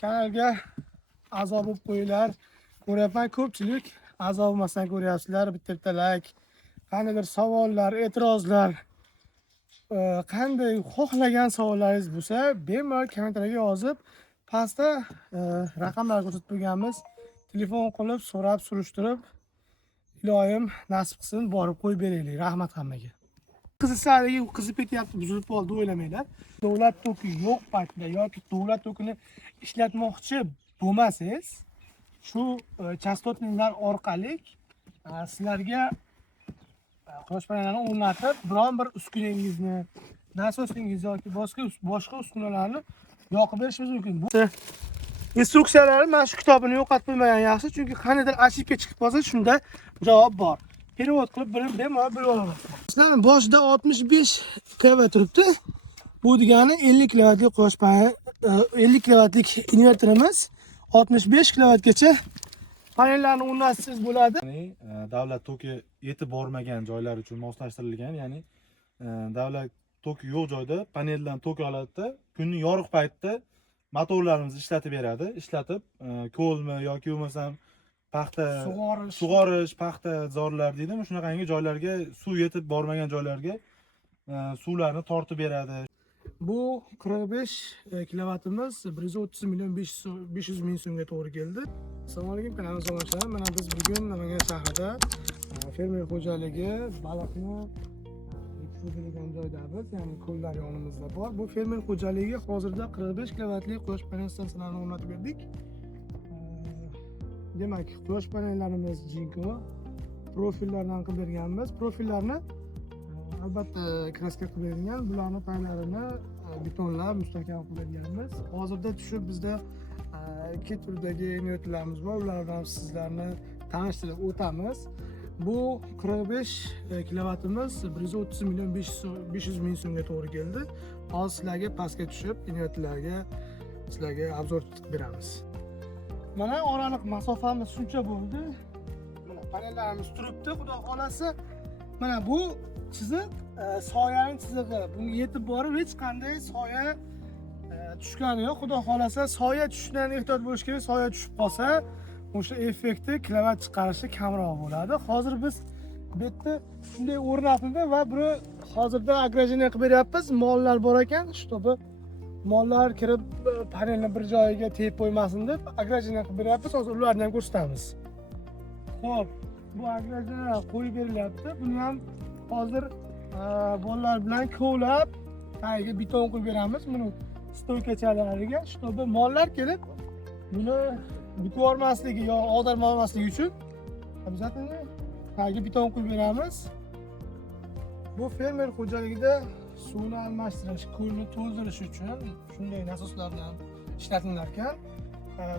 kanalga a'zo bo'lib qo'yinglar. Ko'ryapman ko'pchilik a'zo bo'lmasdan ko'ryapsizlar. Bitta like, qandaydir savollar, e'tirozlar, qanday xohlagan savollaringiz bo'lsa, bemalol kommentariyga yozib, pastda raqamlar ko'rsatib qo'yganmiz. Telefon qilib, so'rab, surishtirib, iloyim nasib qilsin borib qo'yib beraylik. Rahmat hammaga. Qizilsariga qizib ketyapti, buzilib qoldi o'ylamanglar. Davlat toki yo'q paytda yoki davlat tokini ishlatmoqchi bo'lmasangiz, shu chastotniklar orqali sizlarga quyosh panelini o'rnatib, biron bir uskunangizni, nasosingiz yoki boshqa uskunalarni yoqib berishimiz mumkin. Bu instruksiyalarni mana shu kitobini yo'qotib qo'ymagan yaxshi, chunki qandaydir ошибка chiqib qolsa, shunda javob bor. Perevod qilib bemalol bilib olamiz. Sizlarning boshida 65 kW turibdi. Bu degani 50 kWlik quyosh paneli, 50 kWlik inverterimiz 65 kWgacha panellarni o'rnatsangiz bo'ladi. Ya'ni davlat toki yetib bormagan joylar uchun moslashtirilgan, ya'ni davlat toki yo'q joyda paneldan tok oladi-da, kunning yorug' paytida motorlarimizni ishlatib beradi. Ishlatib, ko'lmi yoki bo'lmasam paxta sug'orish, paxta zorlar deydimi, shunaqangi joylarga, suv yetib bormagan joylarga suvlarni tortib beradi. Bu 45 kilovatimiz 130 million 500 ming so'mga to'g'ri keldi. Assalomu alaykum, kanalimizga obunachlar. Mana biz bugun Namangan shahrida fermer xo'jaligi baliqni yetishtiradigan joydamiz, ya'ni ko'llar yonimizda bor. Bu fermer xo'jaligiga hozirda 45 kilovatlik quyosh panel stansiyalarini o'rnatib berdik. Demak, quyosh panellarimiz Jinko profillardan qilib berganmiz. Profillarni albatta kraska qilib berilgan. Bularning paylarini betonlab mustahkam qilib berganmiz. Hozirda tushib bizda ikki turdagi inverterlarimiz bor. Ulardan sizlarni tanishtirib o'tamiz. Bu 45 kilovatimiz 130 million 500 ming so'mga to'g'ri keldi. Hozir sizlarga pastga tushib inverterlarga sizlarga obzor tutib beramiz. Mana oraliq masofamiz shuncha bo'ldi. Mana panellarimiz turibdi, xudo xolasa. Mana bu chiziq soyaning chizig'i. Bunga yetib borib hech qanday soya tushgani yo'q. Xudo xolasa soya tushishidan ehtiyot bo'lish kerak. Soya tushib qolsa, o'sha effekti kilovat chiqarishi kamroq bo'ladi. Hozir biz bu yerda shunday o'rnatildi va buni hozirda agrajeniya qilib beryapmiz. Mollar bor ekan, shtobi mollar kirib panelni bir joyiga tegib qo'ymasin deb agrajeniya qilib beryapmiz. Hozir ularni ham ko'rsatamiz. Xo'p, bu agrajeniya qo'yib berilyapti. Buni ham hozir bolalar bilan kovlab, tagiga beton qo'yib beramiz. Buni stoykachalariga, shtobi mollar kelib buni bitib olmasligi yo ag'darma olmasligi uchun обязательно tagiga beton qo'yib beramiz. Bu fermer xo'jaligida suvni almashtirish, ko'lni to'ldirish uchun shunday nasoslardan ishlatilar ekan.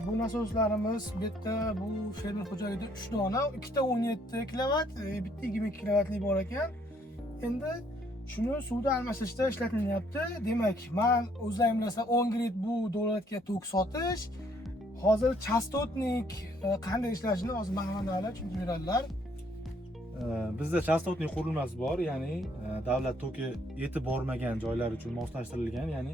Bu nasoslarimiz bu yerda bu fermer xo'jaligida 3 dona, ikkita 17 kilovat, bitta 22 kilovatlik bor ekan. Endi shuni suvda almashtirishda ishlatilyapti. Demak, men o'zlarimlasa 10 grid bu davlatga tok sotish. Hozir chastotnik qanday ishlashini hozir mahmallalar tushuntirib beradilar. Bizda chastotnik qurilmasi bor, ya'ni davlat toki yetib bormagan joylar uchun moslashtirilgan, ya'ni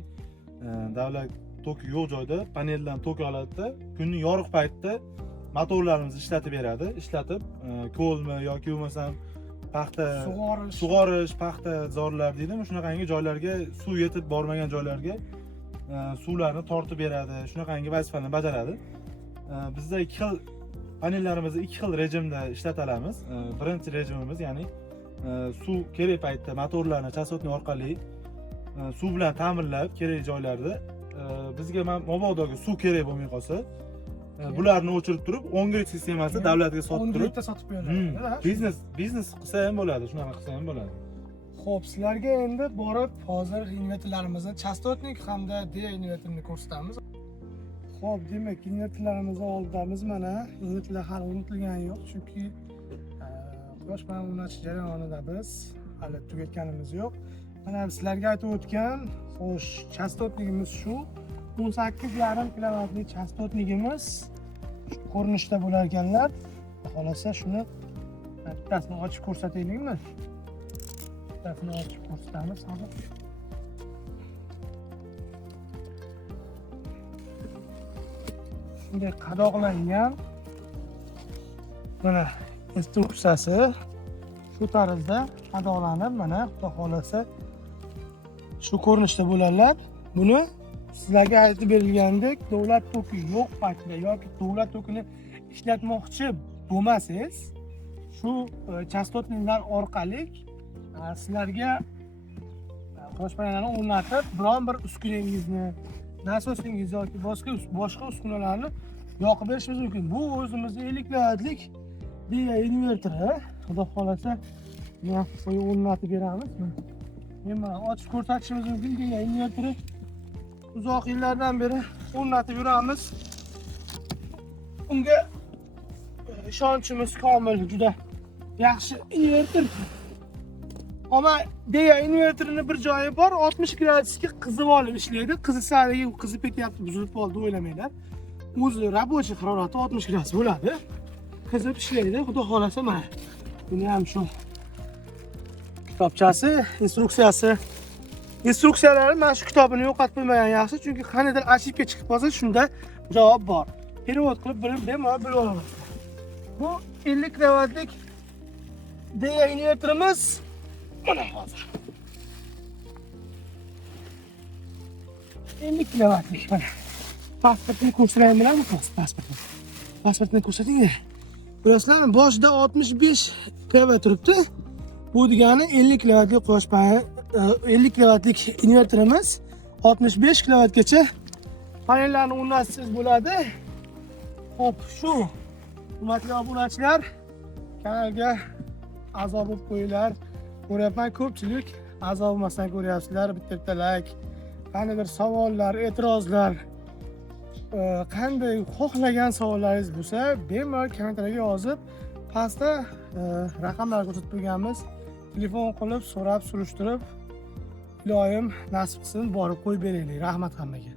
davlat toki yo'q joyda paneldan tok oladi-da, kunning yorug' paytida motorlarimizni ishlatib beradi. Ishlatib, ko'lmi yoki bo'lmasam paxta sug'orish, paxta zorlar deydimi, shunaqangi joylarga, suv yetib bormagan joylarga suvlarni tortib beradi. Shunaqangi vazifalarni bajaradi. Bizda ikki xil panellarimizni ikki xil rejimda ishlatamiz. Birinchi rejimimiz, ya'ni suv kerak paytda motorlarni chastotnik orqali suv bilan ta'minlab kerak joylarda bizga mabodoga suv kerak bo'lmay qolsa, bularni o'chirib turib 10 grid sistemasi davlatga sotib turib, 10 gridda sotib beriladi. Biznes qilsa ham bo'ladi, shunaqa qilsa ham bo'ladi. Xo'p, sizlarga endi borib hozir inverterlarimizni chastotnik hamda D inverterini ko'rsatamiz. Xo'p, demak, inverterlarimizni oldamiz. Mana inverterlar hali o'rnatilgani yo'q, chunki quyosh panel o'rnatish jarayonida biz hali tugatganimiz yo'q. Mana sizlarga aytib o'tgan, xo'sh, chastotligimiz shu 18,5 kilovatlik chastotligimiz shu ko'rinishda bo'lar ekanlar. Xolasa shuni bittasini ochib ko'rsataylikmi? Bittasini ochib ko'rsatamiz hozir. bunday qadoqlangan mana instruksiyasi shu tarzda qadoqlanib, mana xudo xolasa shu ko'rinishda bo'ladilar. Buni sizlarga aytib berilgandek, davlat toki yo'q paytda yoki davlat tokini ishlatmoqchi bo'lmasangiz, shu chastotnilar orqali sizlarga quyosh panelini o'rnatib, biron bir uskunangizni, nasosingiz yoki boshqa uskunalarni yoqib berishimiz mumkin. Bu o'zimizning 50 kilovatlik DIA inverteri. Xudo xolasa buni qo'yib o'rnatib beramiz. Mana ochib ko'rsatishimiz mumkin. DIA inverteri uzoq yillardan beri o'rnatib yuramiz. Unga ishonchimiz komil, juda yaxshi inverter. Ammo DIA inverterini bir joyi bor, 60 gradusga qizib olib ishlaydi. Qizisarigi qizib ketyapti, buzilib qoldi o'ylamanglar. O'zi rabochiy harorati 60 gradus bo'ladi. Qizib ishlaydi. Xudo xolasa mana buni ham shu kitobchasi, instruksiyasi. Instruksiyalarni mana shu kitobini yo'qotib qo'ymagan yaxshi, chunki qaniydir ошибка chiqib qolsa, shunda javob bor. Perevod qilib bemalol bilib olamiz. Bu 50 kilovatlik DIA inverterimiz mana hozir. 50 kilovatlik mana. Pasportni ko'rsataymi bilanmi? Pasportni ko'rsating. Bilasizlarmi, boshida 65 kilovat turibdi. Bu degani 50 kilovatlik quyosh paneli, 50 kilovatlik inverterimiz 65 kilovatgacha panellarni o'rnatsangiz bo'ladi. Xo'p, shu hurmatli obunachilar, kanalga a'zo bo'lib qo'yinglar. Ko'ryapman, ko'pchilik a'zo bo'lmasdan ko'ryapsizlar. Bitta like, qanday savollar, e'tirozlar, qanday xohlagan savollaringiz bo'lsa, bemalol kommentariyga yozib, pastda raqamlar ko'rsatib qo'yganmiz. Telefon qilib, so'rab, surishtirib, iloyim nasib qilsin borib qo'yib beraylik. Rahmat hammaga.